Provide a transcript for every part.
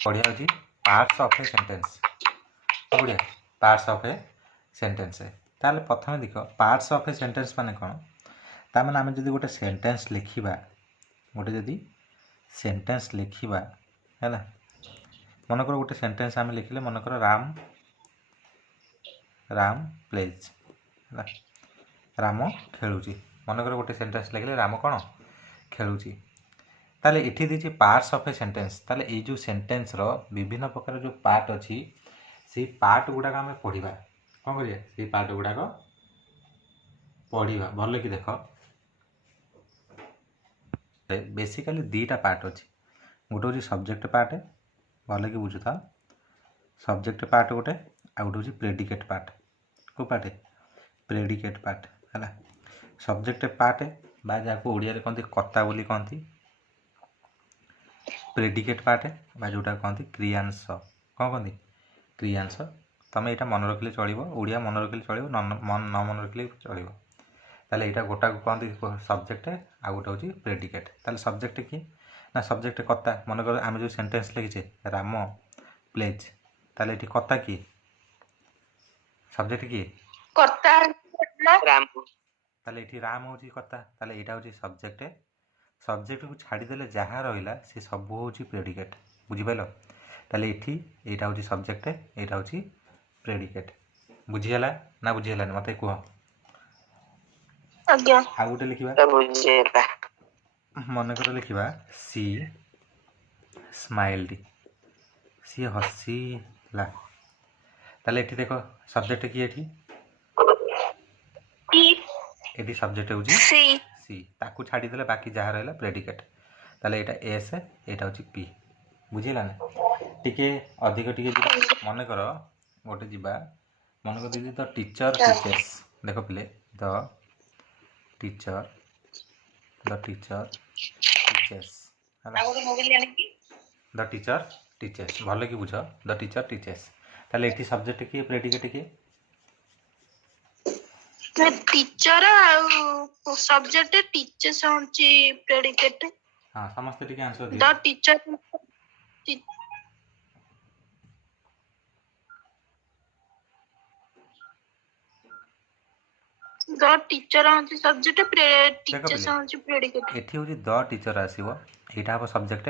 पढ़िया होची parts of a sentence बढ़िया पार्ट्स ऑफ ए सेंटेंस ताले प्रथम देख पार्ट्स ऑफ ए सेंटेंस माने कौन ता माने आमे जदि गोटे सेंटेंस लिखिबा गोटे जदि सेंटेंस लिखिबा हैला मन कर गोटे सेंटेंस आमे लिखिले मन कर राम राम प्लेज हैला राम खेलुची मन कर गोटे सेंटेंस लिखिले राम कौन खेलुची ताले इठी देछि पार्ट्स ऑफ ए सेंटेंस ताले ए जो सेंटेंस रो विभिन्न प्रकार जो पार्ट अछि से पार्ट गुडा आमे पढ़िबा कोन करिया से पार्ट गुडा को पढ़िबा भले कि देखो बेसिकली दीटा पार्ट अछि गोटे होछि सब्जेक्ट पार्ट भले कि बुझुता सब्जेक्ट पार्ट गोटे आ गोटे होछि प्रेडिकेट पार्ट को पार्ट प्रेडिकेट पार्ट हैला सब्जेक्ट पार्ट बा जाको ओडिया रे कहंती कत्ता बोली कहंती प्रेडिकेट पार्ट बा जोटा कहंती क्रियांश कोन कहंती क्रियांश तमे एटा मन रखले चलिबो ओडिया मन रखले चलिबो न मन रखले चलिबो ताले एटा गोटा को कहंती सब्जेक्ट आ गोटा होची प्रेडिकेट ताले सब्जेक्ट की ना सब्जेक्ट कत्ता मन कर आमे जो सेंटेंस लिखिछे राम प्लेज ताले एठी कत्ता की सब्जेक्ट की कत्ता राम ताले एठी राम होची कत्ता ताले एटा होची सब्जेक्ट सब्जेक्ट को छाड़ी देले जहा रहिला से सब होची प्रेडिकेट बुझि पाइलो ताले एठी एटा होची सब्जेक्ट एटा होची प्रेडिकेट बुझि हला ना बुझि हला मते कुह आज्ञा आ गोटे लिखिबा बुझेला मन कर लिखिबा सी स्माइल्ड सी हसीला ताले एठी देखो सब्जेक्ट की एठी एठी सब्जेक्ट होची सी ताकू छाड़ी देले बाकी जहा रहला प्रेडिकेट ताले एटा एस एटा होची पी बुझिला ना टिके अधिक टिके जिबा मन कर गोटे जिबा मन कर दीदी द टीचर टीचर्स देखो पिले द टीचर टीचर्स हला द टीचर टीचर्स भले कि बुझ द टीचर टीचर्स ताले एठी सब्जेक्ट की प्रेडिकेट की टीचर आ सब्जेक्ट टीचर्स होची प्रेडिकेट हां समस्त टिके आंसर दियो द टीचर द टीचर होची सब्जेक्ट टीचर्स होची प्रेडिकेट एठी होची द टीचर आसीबो एटा हो सब्जेक्ट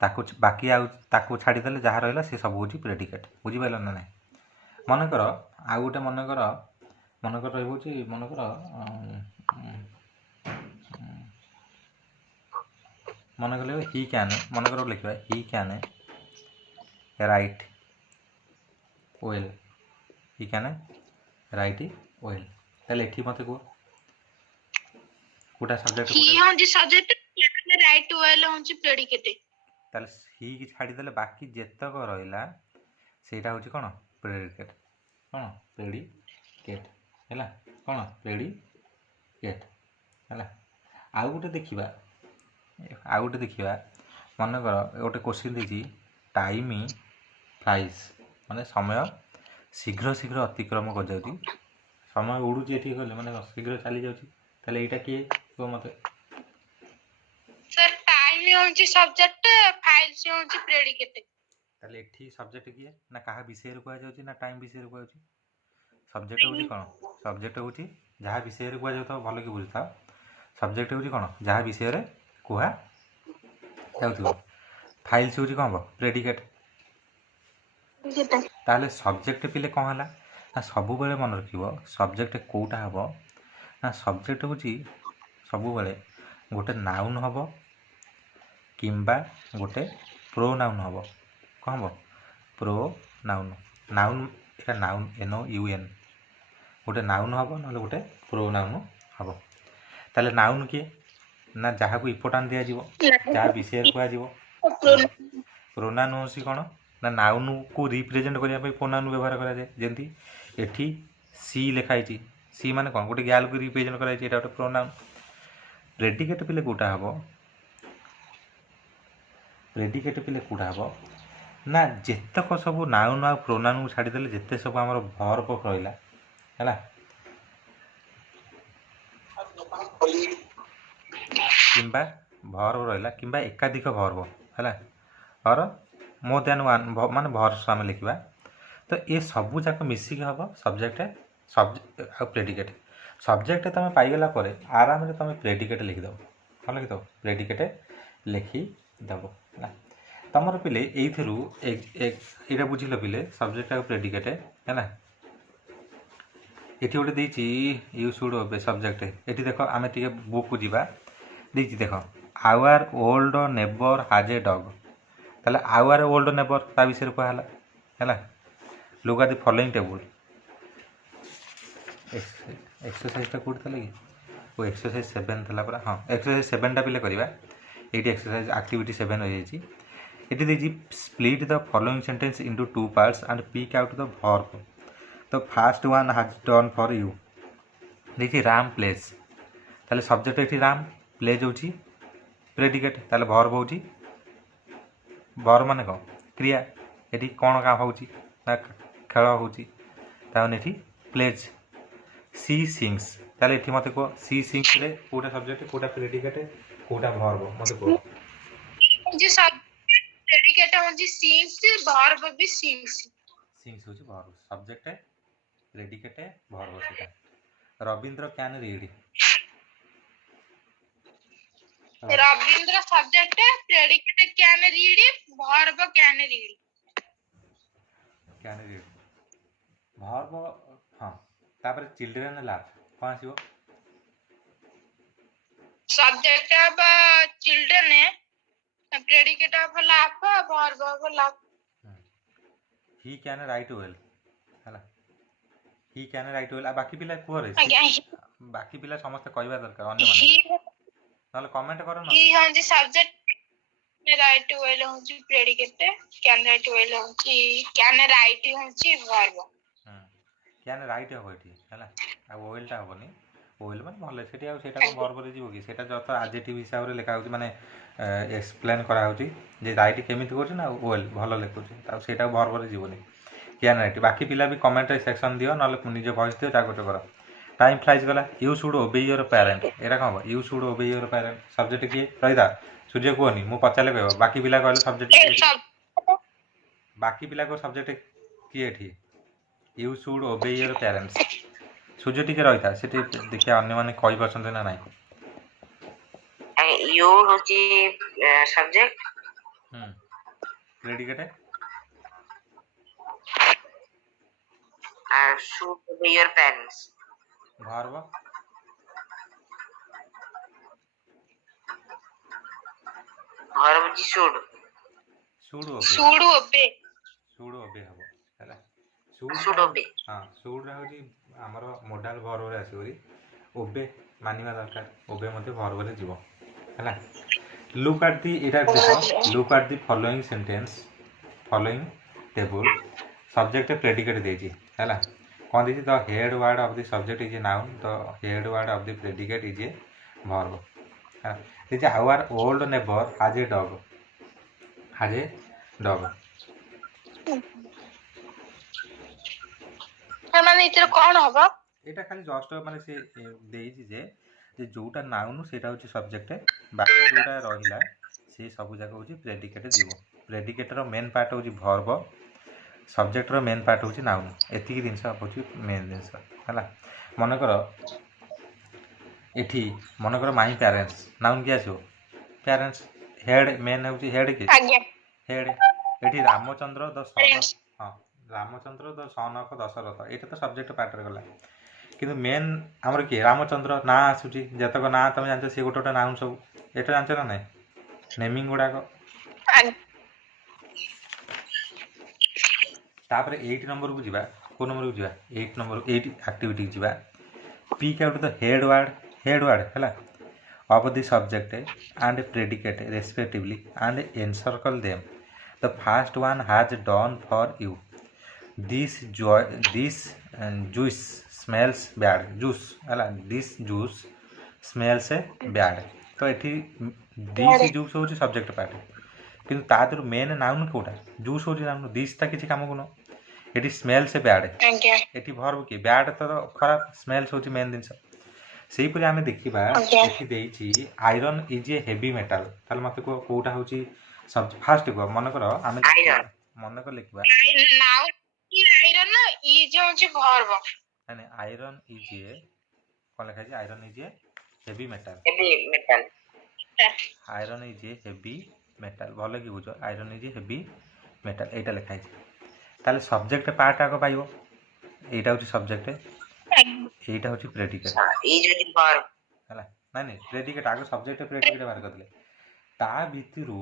ताकू बाकी ताकू छाड़ी देले जहा रहला से सब होची प्रेडिकेट बुझि पाइलो ना नै मन कर आ गोटे मन कर रहबोची मन कर मन कर ही कैन मन कर लिखबा ही can write well he can write well ताले एठी मते को कोटा सब्जेक्ट ही होची सब्जेक्ट कैन राइट वेल होची प्रेडिकेट ताले ही की छाड़ी देले बाकी जेतक रहइला सेटा होची कोन प्रेडिकेट कोन प्रेडिकेट हैला कोन प्रेडिकेट हैला आ गोटे देखिबा मन कर गोटे क्वेश्चन देजी टाइम फ्लाइज माने समय शीघ्र शीघ्र अतिक्रम कर जाउची समय उडुची एठी गले माने शीघ्र चली जाउची ताले एटा की को मते सर टाइम होची सब्जेक्ट फाइल्स होची प्रेडिकेट ताले एठी सब्जेक्ट की ना कहा विषय रे कोआ जाउची ना टाइम विषय रे कोआ जाउची सब्जेक्ट होची कोन सब्जेक्ट होची जहा विषय रे कोआ जाउता भलो कि बुझता सब्जेक्ट होची कोन जहा विषय रे कोआ जाउथो फाइल्स होची कोन प्रेडिकेट ताले सब्जेक्ट पिले कोन हला ना सबु बेले मन रखिबो सब्जेक्ट कोटा हबो ना सब्जेक्ट होची सबु बेले गोटे नाउन हबो किंबा गोटे प्रोनाउन हबो कोन हबो प्रोनाउन नाउन एटा noun N O U N गोटे नाउन हबो न गोटे प्रोनाउन हबो ताले नाउन के ना जहा को इंपोर्टेंट दिया जीवो जहा विषय को आजीवो प्रोनाउन होसी कोन ना नाउन को रिप्रेजेंट करिया पे प्रोनाउन व्यवहार करा जाय जेंती एठी सी लिखाई छी सी माने कोन गोटे ग्याल को रिप्रेजेंट करा छी एटा गोटे प्रोनाउन प्रेडिकेट पिले कोटा हबो प्रेडिकेट पिले कोटा हबो ना जेतक सब नाउन आ प्रोनाउन को छाडी देले जेते सब हमर वर्ब रहइला हैला किंबा वर्ब रहइला किंबा एकाधिक वर्ब हैला और मोर देन वन माने भर्स आम लिखा। तो ये सबू जाक मिसिक हम सब्जेक्ट सब्जेक्ट प्रेडिकेट। सब्जेक्ट तुम पाइगला आराम से तुम प्रेडिकेट लिखिदेव। कौन लिखिदेव? प्रेडिकेट लिखिदेव। तुम पिले ये बुझिल पिले सब्जेक्ट प्रेडिकेट है। ये गोटे देती यू शुड ओबे सब्जेक्ट। ये देख आम टे बुक को जीवा देखिए देख आवर ओल्ड नेबर हाज ए डग। ताले आवर ओल्ड नेबर ता विषय कहला है। Look at the following table. Exercise कौट थी कि वो एक्सरसाइज 7 थी पूरा। हाँ एक्सरसाइज 7 पिले करवा। ये एक्सरसाइज एक्टिविटी 7 हो जाए। ये देखिए split the following sentence into 2 parts and pick out the verb. तो first one has done for you. देखिए राम प्लेज ताले सब्जेक्ट ये राम प्लेज हो प्रेडिकेट ताले वर्ब हो वर्ब माने कौन क्रिया। ये कौन काम हो खेल हो प्लेज। सी सिंग्स ताले ये मत कह सी सिंग्स रे कोटा सब्जेक्ट कोटा प्रेडिकेट कोटा वर्ब मत कह। जी सब्जेक्ट प्रेडिकेट होजी सिंग्स वर्ब भी सिंग्स हो वर्ब सब्जेक्ट प्रेडिकेट वर्ब सेटा। Ravindra can read. Ravindra subject predicate can read verb can read verb. हाँ तापर चिल्ड्रेन लाफ कौन आसीबो? सब्जेक्ट ऑफ चिल्ड्रन है predicate of laugh verb of laugh. He can write well हैला। He can write well. आ बाकी पिला कोरे बाकी पिला समस्त कहबा दरकार अन्य माने नाले कमेंट करो ना। ही हां जी सब्जेक्ट राइट वेल होची प्रेडिकेट कैन राइट वेल होची कैन राइट होची वर्ब। कैन राइट हो एठी हैला। आ वेलटा होबनी वेल माने भले सेठी आ सेटा को वर्ब रे जीवो कि सेटा जत एडजेक्टिव हिसाब रे लिखा होची माने एक्सप्लेन करा होची जे राइट केमिति होची ना वेल भलो लिखुची ता सेटा वर्ब रे जीवोनी कैन राइट। बाकी पिला भी कमेंट सेक्शन दियो नाले निजे वॉइस दियो ता गोटे करो। टाइम फ्लाइज गला। You should obey your parent एरा कौन you should obey your parent subject किए रहीदा सूर्य कहनी मु पचारे कह बाकी पिला कहले सब्जेक्ट बाकी पिला को सब्जेक्ट किए एठी you should obey your parents सूर्य टिके रहीता सेठी देखिया अन्य माने कहि परछन ना नाही। यू होची subject predicate should obey your parents verb verb जी should शुड ओबे हबो हैला। should obey हां शुड रा होची हमर मॉडल वर्ब रे आसीबोरी ओबे मानिबा दरकार ओबे मते वर्ब रे जीवो हैला। लुक एट दी एटा देखो look at the following sentence following table subject predicate देजी हैला। कौन देजी the head word of the subject is a noun the head word of the predicate is a verb है। देजी our old neighbour has a dog माने इतर कोन होबो एटा खाली जस्ट माने से देजी जे जोटा नाउन सेटा होची सब्जेक्ट बाकी जोटा रहिला से सब जाक होची प्रेडिकेट जीवो। प्रेडिकेट रो मेन पार्ट होची वर्ब सब्जेक्ट रो मेन पार्ट होची नाउन एतिकी जिनस होची मेन जिनस हैला। मन कर एठी मन कर माय पेरेंट्स नाउन के आसो पेरेंट्स हेड मेन होची हेड के हेड एठी रामचंद्र द सन हां Ramchandra the son of Dasharath एटा तो सब्जेक्ट पार्ट रे गला किंतु मेन हमर के रामचंद्र ना आसुची जतक ना तुम जानते से गोटे नाउन सब एटा जानते ना नहीं नेमिंग गुडा को। तापर 8 नंबर को जीवा को नंबर को जीवा 8 नंबर 8 एक्टिविटी जीवा pick out the head word हैला of the subject and predicate respectively and encircle them. The first one has done for you this juice smells bad juice हैला दिस जूस स्मेल्स बैड। तो एठी this juice होची subject part किंतु तादर main noun कोटा juice होची noun this ता किछि काम कोनो एठी स्मेल्स बैड एठी वर्ब की बैड तो खराब स्मेल्स होची मेन दिनस। सेही परि आमे देखिबा एठी देइछि iron is a heavy metal ताल मते कोटा होची ফার্স্ট কুହ ମନେକର ଆମେ Iron. ମନେକର ଲେଖିବା ନାଉନ୍ ଆଇରନ୍ ଇଜ୍ ହଉଛି ଭର୍ବ। ନାଇଁ ଆଇରନ୍ ଇଜ୍ ଏ କ'ଣ ଲେଖା ହେଇଛି iron is a heavy metal Heavy metal. Iron is a heavy metal ଭଲ କି ବୁଝ iron is a heavy metal এইটা ଲେଖା ହେଇଛି ତାହେଲେ ସବଜେକ୍ଟ ପାର୍ଟ ଆଗ ପାଇବ এইটা ହେଉଛି ସବଜେକ୍ଟ এইটা ହେଉଛି ପ୍ରେଡିକେଟ୍ Is the verb. ହେଲା ନାଇଁ ପ୍ରେଡିକେଟ୍ ଆଗ ସବଜେକ୍ଟ ପ୍ରେଡିକେଟ୍ ବାହାର କରିଦେଲେ ତା ଭିତରୁ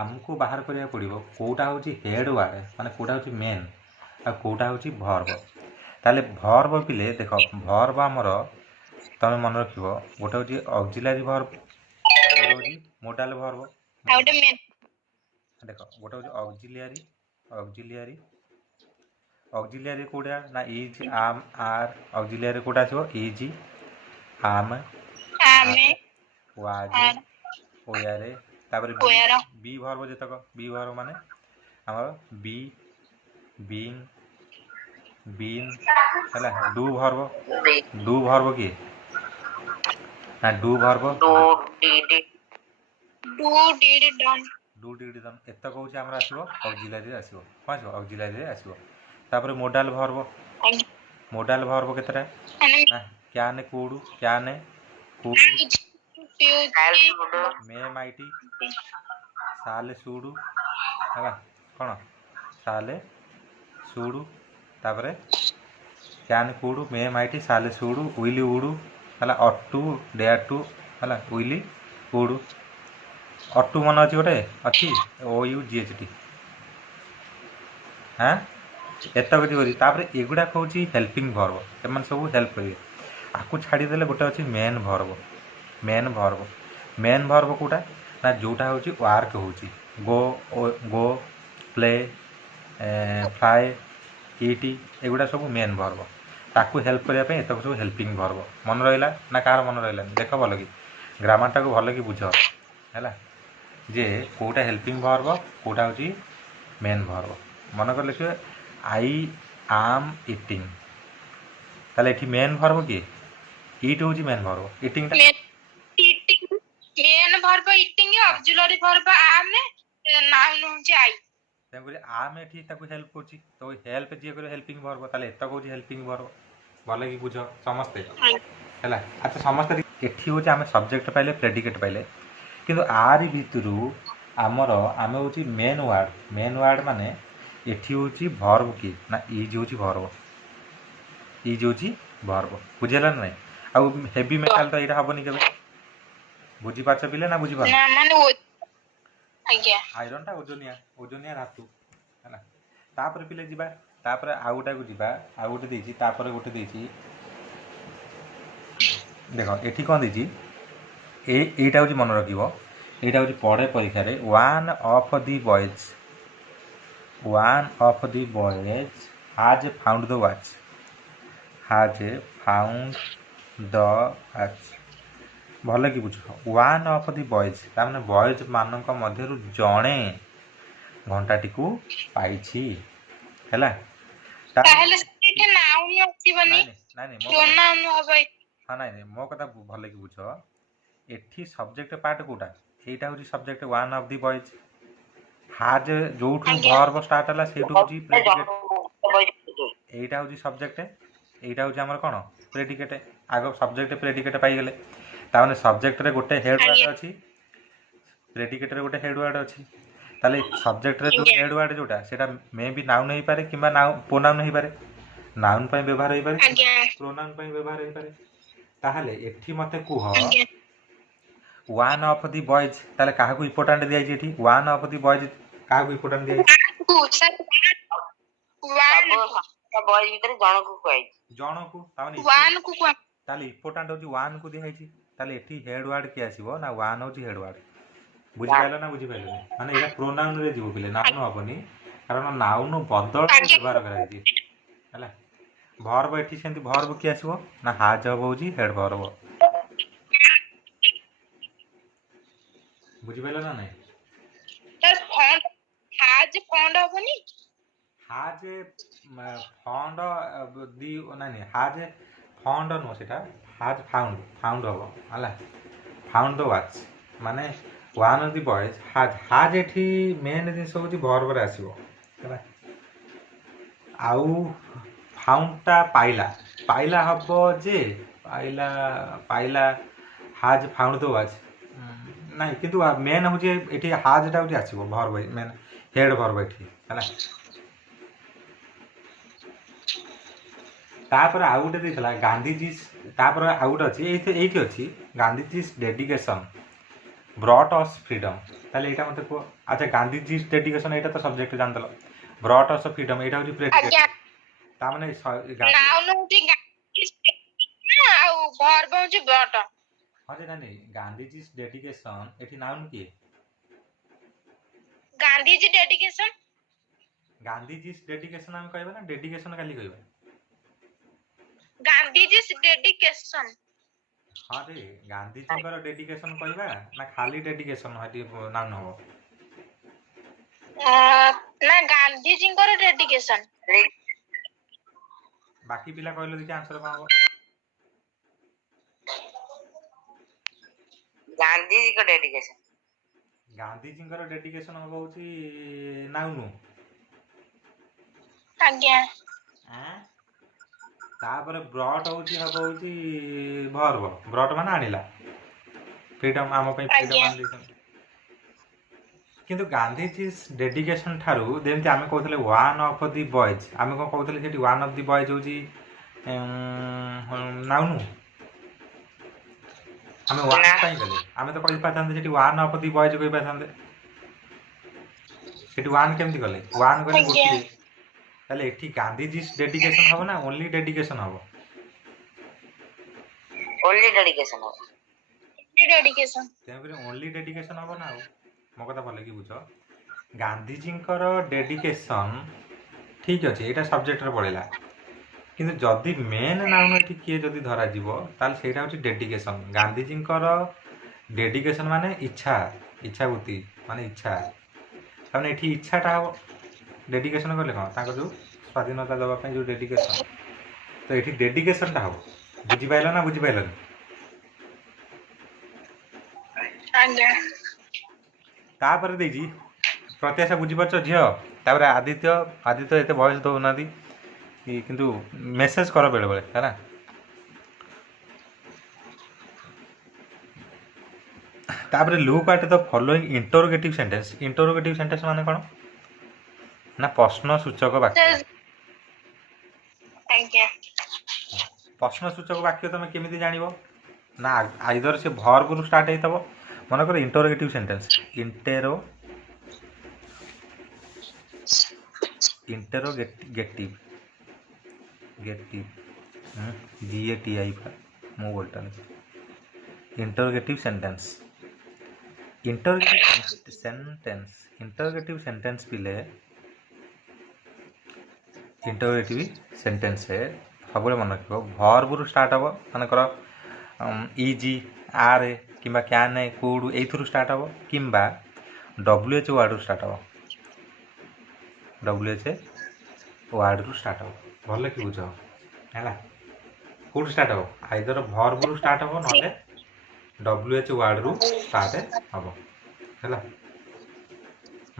ଆମକୁ ବାହାର କରିବାକୁ ପଡ଼ିବ କେଉଁଟା ହେଉଛି ହେଡ୍ ୱାର୍ଡ଼ ମାନେ କେଉଁଟା ହେଉଛି ମେନ୍ ଆଉ କେଉଁଟା ହେଉଛି ଭର୍ବ ତାହେଲେ ଭର୍ବ ପିଲେ ଦେଖ ଭର୍ବ ଆମର ତମେ ମନେ ରଖିବ ଗୋଟେ ହେଉଛି ଅକ୍ସିଲାରୀ ଭର୍ବ ଆଉ ଗୋଟେ ହେଉଛି ମୋଡାଲ ଭର୍ବ ଆଉ ଗୋଟେ ମେନ୍ ଦେଖ ଗୋଟେ ହେଉଛି ଅକ୍ସିଲିଆରୀ କୋଉଟା ନା ଇଜ୍ ଆମ୍ ଆର୍ ଅକ୍ସିଲିଆରୀ କୋଉଟା ଆସିବ ଇଜ୍ ଆମ୍ ଆମେ ୱାଜ୍ ଓୟାରେ ତାପରେ ଓୟାର ବି ଭର୍ବ ଯେତକ ବି ଭର୍ବ ମାନେ ଆମର ବି ବିଂ ବିନ୍ ହେଲା ଡୁ ଭର୍ବ କିଏ ନା do verb Do, did, do did done do did done ଏତକ ହେଉଛି ଆମର ଆସିବ ଅକ୍ସିଲାରୀରେ ଆସିବ କ'ଣ ଆସିବ ଅକ୍ସିଲାରୀରେ ଆସିବ ତାପରେ ମୋଡାଲ ଭର୍ବ କେତେଟା ନା can could shall, should, may might shall should ହେଲା କ'ଣ ସାଲେ ସୁଡୁ ତାପରେ can could may might shall should will would ହେଲା ଅଟୁ ଡେୟାର ଟୁ ହେଲା ୱିଲ୍ ଉଡୁ ଅଟୁ ମନେ ଅଛି ଗୋଟେ ଅଛି O U G H T ହାଁ ଏତକ କିଛି କରିବି ତାପରେ ଏଗୁଡ଼ାକ ହେଉଛି ହେଲ୍ପିଂ ଭର୍ବ ସେମାନେ ସବୁ ହେଲ୍ପ କରିବେ ଆକୁ ଛାଡ଼ିଦେଲେ ଗୋଟେ ଅଛି ମେନ୍ ଭର୍ବ କେଉଁଟା ନା ଯେଉଁଟା ହେଉଛି ୱାର୍କ ହେଉଛି ଗୋ ପ୍ଲେ ଫ୍ଲାଏ ଇଟ୍ ଏଗୁଡ଼ା ସବୁ ମେନ୍ ଭର୍ବ ତାକୁ ହେଲ୍ପ କରିବା ପାଇଁ ଏତକ ସବୁ ହେଲ୍ପିଂ ଭର୍ବ ମନେ ରହିଲା ନା କାହାର ମନେ ରହିଲାନି ଦେଖ ଭଲ କି ଗ୍ରାମାରଟାକୁ ଭଲ କି ବୁଝ ହେଲା ଯେ କେଉଁଟା ହେଲ୍ପିଂ ଭର୍ବ କେଉଁଟା ହେଉଛି ମେନ୍ ଭର୍ବ ମନେକର ଲେଖିବେ ଆଇ ଆମ୍ ଇଟିଂ ତାହେଲେ ଏଠି ମେନ୍ ଭର୍ବ କିଏ ଇଟ୍ ହେଉଛି ମେନ୍ ଭର୍ବ ଇଟିଂଟା main verb eating auxiliary verb ଆମେ ନାଉନ୍ ହଉଛି ଆଇ ତେଣୁକରି ଆମେ ଏଠି ତାକୁ ହେଲ୍ପ କରୁଛି ତ ହେଲ୍ପ ଯିଏ କରିବ ହେଲ୍ପିଂ ଭର୍ବ ତାହେଲେ ଏତକ ହେଉଛି ହେଲ୍ପିଂ ଭର୍ବ ଭଲ କି ବୁଝ ସମସ୍ତେ ହେଲା ଆଚ୍ଛା ସମସ୍ତେ ଏଠି ହେଉଛି ଆମେ ସବଜେକ୍ଟ ପାଇଲେ ପ୍ରେଡିକେଟ୍ ପାଇଲେ କିନ୍ତୁ ଆରି ଭିତରୁ ଆମର ଆମେ ହେଉଛି ମେନ୍ ୱାର୍ଡ଼ ମାନେ ଏଠି ହେଉଛି ଭର୍ବ କିଏ ନା ଇଜ୍ ହେଉଛି ଭର୍ବ ବୁଝିହେଲା ନା ନାହିଁ ଆଉ ହେଭି ମେଟାଲ ତ ଏଇଟା ହେବନି କେବେ ବୁଝିପାରୁଛ ପିଲେ ନା ବୁଝିପାରୁନ ଆଇରନ୍ଟା ଓଜନିଆ ଧାତୁ ହେଲା ତାପରେ ପିଲେ ଯିବା ତାପରେ ଆଉ ଗୋଟାକୁ ଯିବା ଆଉ ଗୋଟେ ଦେଇଛି ତାପରେ ଗୋଟେ ଦେଇଛି ଦେଖ ଏଠି କ'ଣ ଦେଇଛି এইটা ହେଉଛି ମନେ ରଖିବ এইটা ହେଉଛି ପଢ଼େ ପରୀକ୍ଷାରେ one of the boys has ଫାଉଣ୍ଡ the watch ଭଲ କି ବୁଝ ୱାନ୍ ଅଫ୍ ଦି ବଏଜ୍ ତାମାନେ ବଏଜ୍ ମାନଙ୍କ ମଧ୍ୟରୁ ଜଣେ ଘଣ୍ଟାଟିକୁ ପାଇଛି ହେଲା ନାଇଁ ମୋ କଥା ଭଲ କି ବୁଝ ଏଠି ସବଜେକ୍ଟ ପାର୍ଟ କେଉଁଟା এইটা ହେଉଛି subject one of the boys has ଯୋଉଠୁ ଭର୍ବ ଷ୍ଟାର୍ଟ ହେଲା ସେଇଠୁ ହେଉଛି ପ୍ରେଡିକେଟ୍ এইটা ହେଉଛି ସବଜେକ୍ଟ এইটা ହେଉଛି ଆମର କ'ଣ ପ୍ରେଡିକେଟ୍ ଆଗ ସବଜେକ୍ଟ ପ୍ରେଡିକେଟ୍ ପାଇଗଲେ ତାମାନେ ସବଜେକ୍ଟରେ ଗୋଟେ ହେଡ୍ ୱାର୍ଡ଼ ଅଛି ପ୍ରେଡିକେଟ୍ରେ ଗୋଟେ ହେଡ୍ ୱାର୍ଡ଼ ଅଛି ତାହେଲେ ସବଜେକ୍ଟରେ ଯେଉଁ ହେଡ୍ ୱାର୍ଡ଼ ଯେଉଁଟା ସେଇଟା ମେ ବି ନାଉନ୍ ହେଇପାରେ କିମ୍ବା ପ୍ରୋନାଉନ୍ ହେଇପାରେ ନାଉନ୍ ପାଇଁ ବ୍ୟବହାର ହେଇପାରେ ପ୍ରୋନାଉନ୍ ପାଇଁ ବ୍ୟବହାର ହେଇପାରେ ତାହେଲେ ଏଠି ମୋତେ କୁହ ୱାନ୍ ଅଫ୍ ଦି ବଏଜ୍ ତାହେଲେ କାହାକୁ ଇମ୍ପୋର୍ଟାଣ୍ଟ ଦିଆଯାଇଛି ଏଠି ୱାନ୍ ଅଫ୍ ଦି ବଏଜ୍ କାହାକୁ ଇମ୍ପୋର୍ଟାଣ୍ଟ ଦିଆଯାଇଛି ଜଣକୁ ତାହେଲେ ଇମ୍ପୋର୍ଟାଣ୍ଟ ହେଉଛି ୱାନ୍କୁ ଦିଆହେଇଛି ତାହେଲେ ଏଠି ହେଡ୍ ୱାର୍ଡ଼ କିଏ ଆସିବ ନା ୱାନ୍ ହେଉଛି ହେଡ୍ ୱାର୍ଡ଼ ବୁଝିପାରିଲ ନା ବୁଝିପାରିଲନି ମାନେ ଏଇଟା ପ୍ରୋନାଉନ୍ରେ ଯିବ ପିଲେ ନାଉନ୍ ହେବନି କାରଣ ନାଉନ୍ ବଦଳରେ ବ୍ୟବହାର କରାଯାଇଛି ହେଲା ଭର୍ବ ଏଠି ସେମିତି ଭର୍ବ କିଏ ଆସିବ ନା ହାଜ୍ ହବ ହେଉଛି ହେଡ୍ ଭର୍ବ ବୁଝିପାରିଲ ନା ନାଇଁ ହାଜ୍ ଫଣ୍ଡ ଦି ନାଇଁ ହାଜ୍ ଫଣ୍ଡ ନୁହଁ ସେଟା ହାଜ୍ ଫାଉଣ୍ଡ ହବ ହେଲା ଫାଉଣ୍ଡ ଦ ୱାଚ୍ ମାନେ वन ऑफ द बॉयज हाज एठी मेन जिनिस होची वर्ब रे आसीबो ହେଲା आउ फाउंडटा पाइला पाइला हबो जे पाइला पाइला हाज फाउंड द वाच ନାଇଁ କିନ୍ତୁ ମେନ୍ ହେଉଛି ଏଠି ହାଜ୍ଟା ହେଉଛି ଆସିବ ଭର୍ବ ମେନ୍ ହେଡ୍ ଭର୍ବ ଏଠି ହେଲା ତାପରେ ଆଉ ଗୋଟେ ଦେଇଥିଲା ଗାନ୍ଧିଜୀ ତାପରେ ଆଉ ଗୋଟେ ଅଛି ଏଇଠି ଅଛି ଗାନ୍ଧିଜୀ ଡେଡିକେସନ୍ ବ୍ରଟ୍ ଅସ୍ ଫ୍ରିଡମ୍ ତାହେଲେ ଏଇଟା ମୋତେ କୁହ ଆଚ୍ଛା ଗାନ୍ଧିଜୀ ଡେଡିକେସନ୍ ଏଇଟା ତ ସବଜେକ୍ଟ ଜାଣିଦେଲ ବ୍ରଟ୍ ଅସ୍ ଫ୍ରିଡମ୍ ଏଇଟା ହେଉଛି ପ୍ରେଡିକେଟ୍ ତାମାନେ ନାଉନ୍ ହଉଛି ଗାନ୍ଧୀ ଆଉ ଭର୍ବ ହଉଛି ବ୍ରଟ ହଁ ଯେ ନାଇଁ ଗାନ୍ଧିଜୀ ଡେଡିକେସନ୍ ଏଠି ନାଉନ୍ କିଏ ଗାନ୍ଧୀଜୀ ଡେଡିକେସନ ଗାନ୍ଧିଜୀ ଡେଡିକେସନ୍ ଆମେ କହିବା ନା ଡେଡିକେସନ୍ ଖାଲି କହିବା ଗାନ୍ଧୀଜୀ ଡେଡିକେସନ ହଁ ରେ ଗାନ୍ଧିଜୀଙ୍କର ଡେଡିକେସନ୍ କହିବା ନା ଖାଲି ଡେଡିକେସନ୍ ହେଠି ନାଉନ୍ ହବ ନା ଗାନ୍ଧୀଜୀଙ୍କର ଡେଡିକେସନ ବାକି ପିଲା କହିଲେ ଦେଖି ଆନ୍ସର କଣ ହବ गांधी जी को डेडिकेशन ଗାନ୍ଧିଜୀଙ୍କର ଡେଡିକେସନ୍ ହବ ହଉଛି ନାଉନ୍ ଆଜ୍ଞା ତାପରେ ବ୍ରଟ୍ ହଉଛି ହବ ହଉଛି ଭର୍ବ ବ୍ରଟ୍ ମାନେ ଆଣିଲା ଫ୍ରିଡମ୍ ଆମ ପାଇଁ ଫ୍ରିଡମ୍ ଆଣି ଦେଇଛନ୍ତି କିନ୍ତୁ ଗାନ୍ଧିଜୀ ଡେଡିକେସନ୍ ଠାରୁ ଯେମିତି ଆମେ କହୁଥିଲେ ୱାନ୍ ଅଫ୍ ଦି ବଏଜ୍ ଆମେ କ'ଣ କହୁଥିଲେ ସେଠି ୱାନ୍ ଅଫ୍ ଦି ବଏଜ୍ ହେଉଛି ନାଉନ୍ ଆମେ ୱାନ୍ ପାଇଁ ଗଲେ ଆମେ ତ କହିପାରିଥାନ୍ତେ ସେଠି ୱାନ୍ ଅଫ୍ ଦି ବଏଜ୍ କହିପାରିଥାନ୍ତେ ସେଠି ୱାନ୍ କେମିତି ଗଲେ ୱାନ୍ ଗଲେ ଗୋଟିଏ ତାହେଲେ ଏଠି ଗାନ୍ଧିଜୀ ଡେଡିକେସନ୍ ହବ ନା ଓନ୍ଲି ଡେଡିକେସନ୍ ହବ ओनली डेडिकेशन हो ଡେଡିକେସନ ତେଣୁକରି ଓନ୍ଲି ଡେଡିକେସନ୍ ହବ ନା ଆଉ ମୋ କଥା ଭଲ କି ବୁଝ ଗାନ୍ଧିଜୀଙ୍କର ଡେଡିକେସନ୍ ଠିକ୍ ଅଛି ଏଇଟା ସବଜେକ୍ଟରେ ପଳେଇଲା କିନ୍ତୁ ଯଦି ମେନ୍ ନାଉନ୍ ଏଠି କିଏ ଯଦି ଧରାଯିବ ତାହେଲେ ସେଇଟା ହେଉଛି ଡେଡିକେସନ୍ ଗାନ୍ଧିଜୀଙ୍କର ଡେଡିକେସନ୍ ମାନେ ଇଚ୍ଛାବୃତ୍ତି ମାନେ ଇଚ୍ଛା ତାମାନେ ଏଠି ଇଚ୍ଛାଟା ହବ ଡେଡିକେସନ୍ କଲେ କ'ଣ ତାଙ୍କ ଯେଉଁ ସ୍ୱାଧୀନତା ଦେବା ପାଇଁ ଯେଉଁ ଡେଡିକେସନ୍ ତ ଏଠି ଡେଡିକେସନ୍ଟା ହବ ବୁଝିପାରିଲ ନା ବୁଝିପାରିଲନି ଆଜ୍ଞା ତାପରେ ଦେଇଛି ପ୍ରତ୍ୟାଶା ବୁଝିପାରୁଛ ଝିଅ ତାପରେ ଆଦିତ୍ୟ ଏତେ ଭଏସ୍ ଦେଉନାହାନ୍ତି କିନ୍ତୁ ମେସେଜ୍ କର ବେଳେବେଳେ ହେଲା ତାପରେ look at the following interrogative sentence ମାନେ କ'ଣ ନା ପ୍ରଶ୍ନସୂଚକ ବାକ୍ୟ ଆଜ୍ଞା ପ୍ରଶ୍ନସୂଚକ ବାକ୍ୟ ତମେ କେମିତି ଜାଣିବ ନା ଆଇଦର ସେ ଭର୍ବରୁ ଷ୍ଟାର୍ଟ ହେଇଥିବ ମନେକର ଇଣ୍ଟରୋଗେଟିଭ୍ ସେଣ୍ଟେନ୍ସ ଇଣ୍ଟରୋଗେଟିଭ୍ GATI ମୁଁ ବୋଲता इंटरोगेटिव सेंटेंस पिले इंटरोगेटिव सेंटेंस सब मन रख भर्ब स्टार्ट हम मानकर इजी आर कि कैन कूड ए स्टार्ट हम कि WH वार्ड स्टार्ट हम WH वार्ड स्टार्ट हम भल कि बुझ है कौट स्टार्ट हम आइदर भर्ब स्टार्ट हम ना WH वार्ड स्टार्ट हम है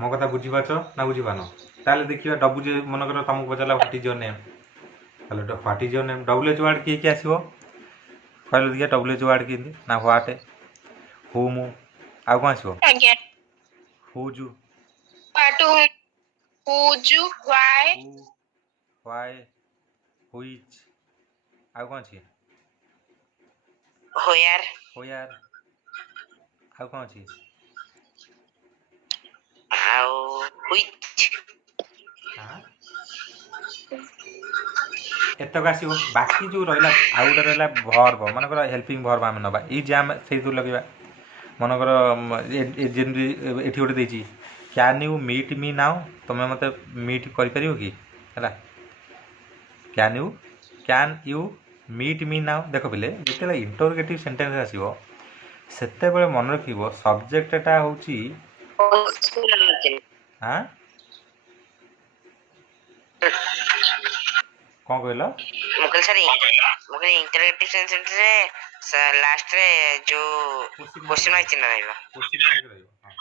मो कथा बुझीपार ना बुझीपार ताले देखिए डब्ल्यू मनकर तुमको पचारा what is your name hello what is your name WH word किए किए आसो कहल देखिए WH वार्ड कि ना व्हाट हुम आउ कौन आसो हुजु व्हाई व्हिच आउ कौन छी होयर आउ कौन छी आओ व्हिच एतक आसो बाकी जो रहा आउ गोटे रहा भर्ब मनकर हेल्पिंग भर्ब आम ना इज आम से लगे मनकर ये गोटे देती can you meet me now तुम्हें मत मीट कर कि can you meet me now देख पिले जिते इंटरोगेटिव सेंटेंस आसो से मन रख सब्जेक्टा हूँ हाँ कौन कहल मुकल सर इंटरोगेटिव सेंटेंस रे सर लास्ट रे जो क्वेश्चन वाइज चिन्ह रहइबा क्वेश्चन मार्क रहिबो हां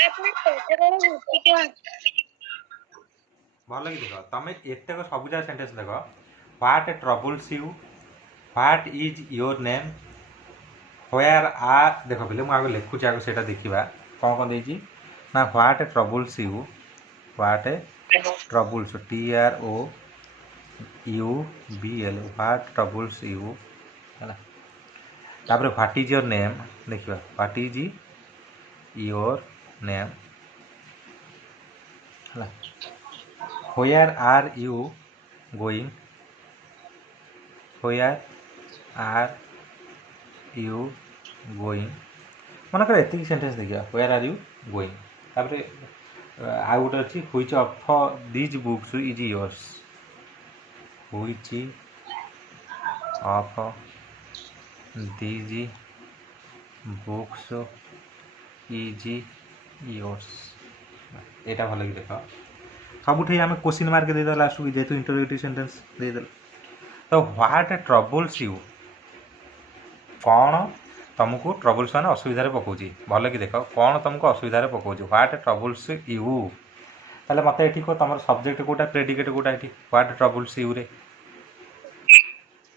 आपने पहले बुझी के ଭଲ କି ଦେଖ ତମେ ଏତେକ ସବୁ ଯାକ ସେଣ୍ଟେନ୍ସ ଦେଖ what troubles you what is your name where are ଦେଖ ପିଲେ ମୁଁ ଆଗ ଲେଖୁଛି ଆଗ ସେଇଟା ଦେଖିବା କ'ଣ ଦେଇଛି ନା what troubles you what troubles TROUBLES what troubles you ହେଲା ତାପରେ ହ୍ୱାଟ ଇଜ୍ ୟୋର ନେମ୍ ଦେଖିବା ହ୍ୱାଟ ଇଜ୍ ୟୋର ନେମ୍ ହେଲା where are you going where are you going मनकर एतिक सेंटेंस देखिए where are you going तापर आ गोटे अच्छी which of these books is yours which of these books is yours एटा भल कि देख सबुठ आम क्वेश्चन मार्क देदेल लास्ट को जेहतु इंटरोगेटिव सेंटेंस देदेल तो व्हाट ट्रबल्स यू कौन तुमको ट्रबल्स मैंने असुविधा पकाउची भल कि देख कौन तुमको असुविधा पकाउची व्हाट ट्रबल्स यू ताले मत ये कह तुम सब्जेक्ट कोटा प्रेडिकेट कोटा ये व्हाट ट्रबल्स यू रे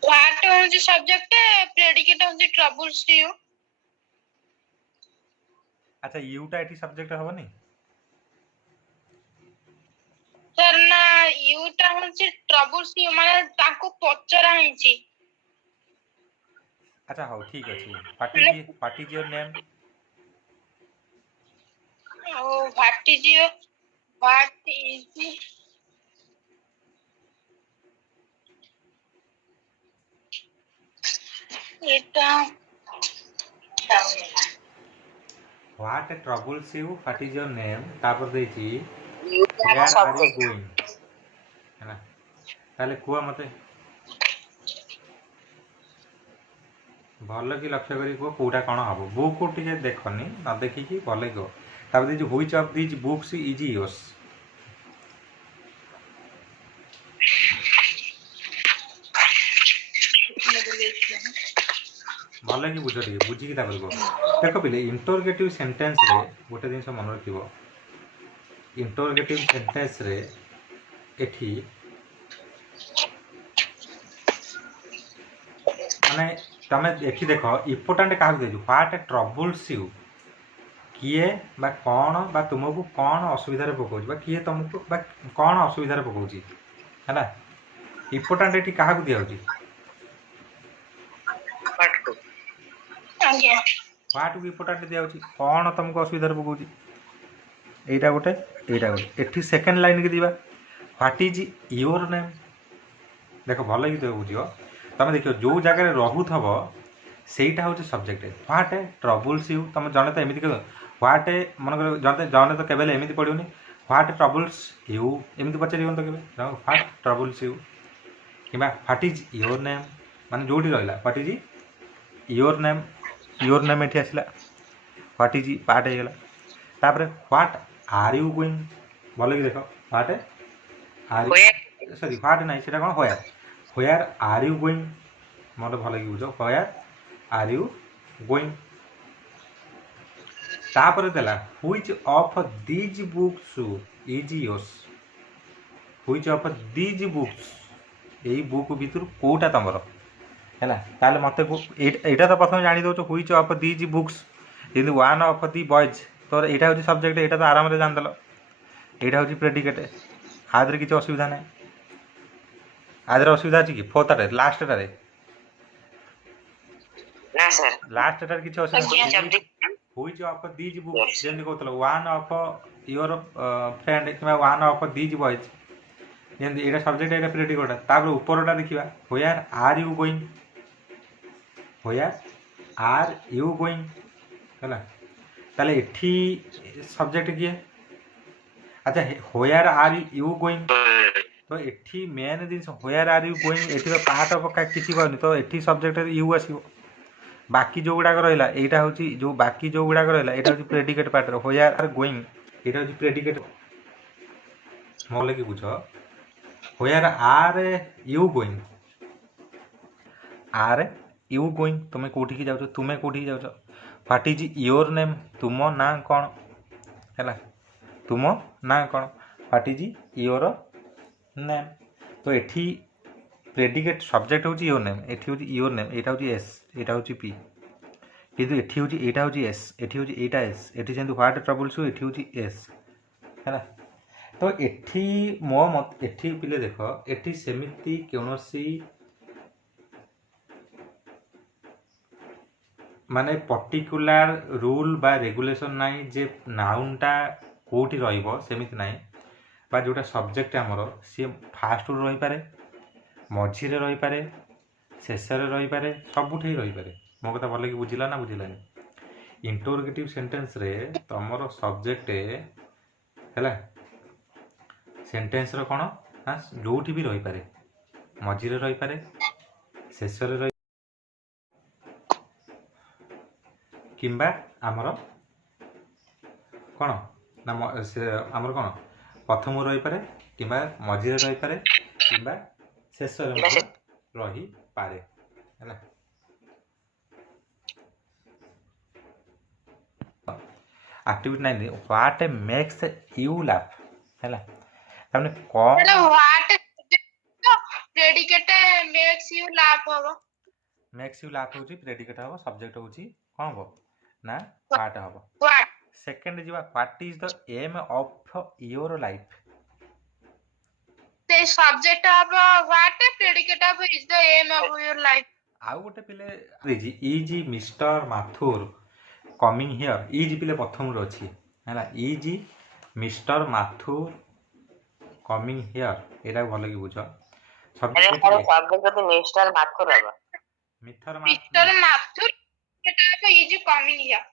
व्हाट होची सब्जेक्ट प्रेडिकेट होची ट्रबल्स यू अच्छा यूटा ये सब्जेक्ट हेनी सर ना यूटा होची ट्रबल्स यू माने ताको पचरा हिची अच्छा हो ठीक अच्छे व्हाट इज योर नेम ओ व्हाट इज एटा what troubles you what is your name तापर देची you where are you subject going है ना ताले कुआ मते भल कि लक्ष्य करी कह कौटा कौन हम बुक को टे देखनी न देखिकी भल कह तापर जो which of this books is yours भल कि बुझ टे बुझिकी तापर कह देख पिले इंटरोगेटिव सेंटेंस रे गोटे जिनस मन रखिबो इंटरोगेटिव सेंटेंस रे एठी माने तमे एठी देख इम्पोर्टेंट क्या देछु व्हाट ट्रबल्स यू किए बा कौन बा तुमको कौन असुविधा पकाउछ बा किए तुमको बा कौन असुविधा पकाउछ हैला इम्पोर्टेंट एठी काहा को दिया होची आज्ञा व्हाट को इम्पोर्टेंट दिया होची कौन तुमको असुविधा पकाउछ एटा गोटे एठी सेकंड लाइन के दिबा व्हाट इज योर नेम देख भल कि बुझियो तुम देखियो जो जगह रहुथब सेटा हूँ सब्जेक्ट व्हाट ट्रबल्स यू तुम जने तो एमती कह व्हाट मन जने जने तो केवल एमती पड़ोनी व्हाट ट्रबल्स यू एमती पचार तो केवे व्हाट ट्रबल्स यू कि व्हाट इज योर नेम मान जो रहा व्हाट इज योर नेम ये आसला व्हाट इज पार्ट होगा तापर व्हाट आर यू गोइंग भल कि देख what are you sorry what ना से कौन व्हेयर आर यू गोइंग मतलब भल कि बुझ व्हेयर आर यू गोइंग तापर देला which of these books is yours which of these books यही बुक भितर कोटा तुमर है ताले मत एटा तो प्रथम जानी दो व्हिच ऑफ दीज बुक्स जमी वन ऑफ दी बॉयज तो यहाँ हूँ सब्जेक्ट यहाँ तो आराम से जानीदेल यहाँ हूँ प्रेडिकेट आदि किसी असुविधा ना आदि असुविधा अच्छी कि फोर्थाटे लास्टटारे ना सर लास्ट किसी असुविधा व्हिच ऑफ दीज बुक्स जमी कहते वन ऑफ योर फ्रेंड कि वन ऑफ दीज बॉयज जमी यहाँ सब्जेक्ट यहाँ प्रेडिकेट तापर उपरटा देखा where are you going where are you going है ताले एठी सब्जेक्ट किए अच्छा व्हेयर आर यू गोइंग तो एठी मेन जिन व्हेयर आर यू गोइंग एठी पार्ट ऑफ किसी कहनी तो एठी सब्जेक्ट यू आसो बाकी जो गुड़ाक रहा यहाँ हूँ जो बाकी जो गुड़ाक रहा यहाँ हूँ predicate part where are going यहाँ हूँ प्रेडिकेट भल कि बुझ where are you going are you going तुम कौटी की जाओ तुम्हें कौटी की जाओ व्हाट इज योर नेम तुम ना कौन है तुम ना कौन व्हाट इज योर नेम तो एठी प्रेडिकेट सब्जेक्ट होची योर नेम एठी होची योर नेम एटा होची एस एटा होची पी किंतु एठी होची एटा होची एस एठी होची एटा एस एठी जेंतु व्हाट ट्रबल्स एठी होची एस है तो एठी मो मत एठी पिले देख एठी सेमिति कोनोसी माने पर्टिकुलार रूल बा रेगुलेशन नाई जे नाउनटा कोठी रहइबो सेमिति नाई बा जोटा सब्जेक्ट आमर सी फास्ट रु रही पारे मझिरे रही पारे शेषरे रही पारे सबुठी रही पारे मो कथा भल कि बुझिला ना बुझिलानी इंटरोगेटिव सेंटेंस रे तमरो सब्जेक्ट हैला सेंटेंस रो कोन ना जोठी भी रही पारे मझिरे रही पारे शेषरे रही किंबा आमर कोन ना आमर कोन प्रथम रही पारे किंबा मझिरे रही पारे किंबा शेषरे रही पारे हैला activity 9 what makes you laugh हैला हमने कौन hello what predicate makes you laugh हो मेक्स यू लाफ होची प्रेडिकेट हो सब्जेक्ट होची कोन हो ना व्हाट हो व्हाट सेकंड जीवा what is the aim of your life the subject of what predicate of is the aim of your life आउ गोटे पिले देजी is mister Mathur coming here is पिले प्रथम रो अछि हैला is mister Mathur coming here एटा भलो कि बुझ सब्जेक्ट सब्जेक्ट मिस्टर माथुर हबो mister Mr. Mathur is coming here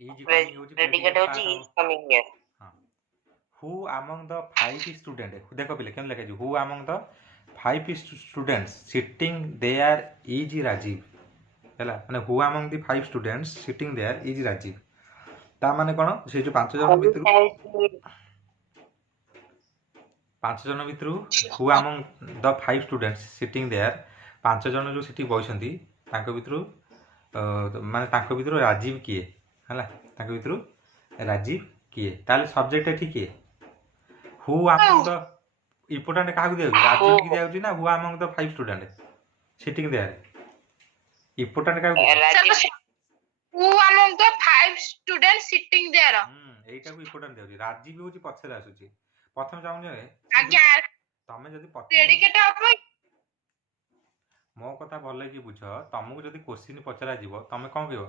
is coming होची प्रेडिकेट होची is coming here who among the 5 student देखो पिले केन लिखा who among the 5 students sitting there is Rajeev हैला माने who among the 5 students sitting there is Rajeev ता माने कोन से जो 5 जन भितरु who among the 5 students sitting there 5 जन जो सिटी बइसंती तांको भितरु माने तांको भितरु राजीव किए हैला तांको भितरु राजीव किए ताले सब्जेक्ट एठी किए हु अमंग द इंपोर्टेंट काहू दिया राजीव की दिया ना who among the 5 student sitting there important काहू who among the 5 students sitting there एटा को इंपोर्टेंट दिया राजीव होची पछरे आसुची प्रथम जाउन जे आज्ञा तमे जदी प्रेडिकेट of मो कथा भले कि बुझ तुमको जदी क्वेश्चन पचरा जीवो तमे कोन कहबो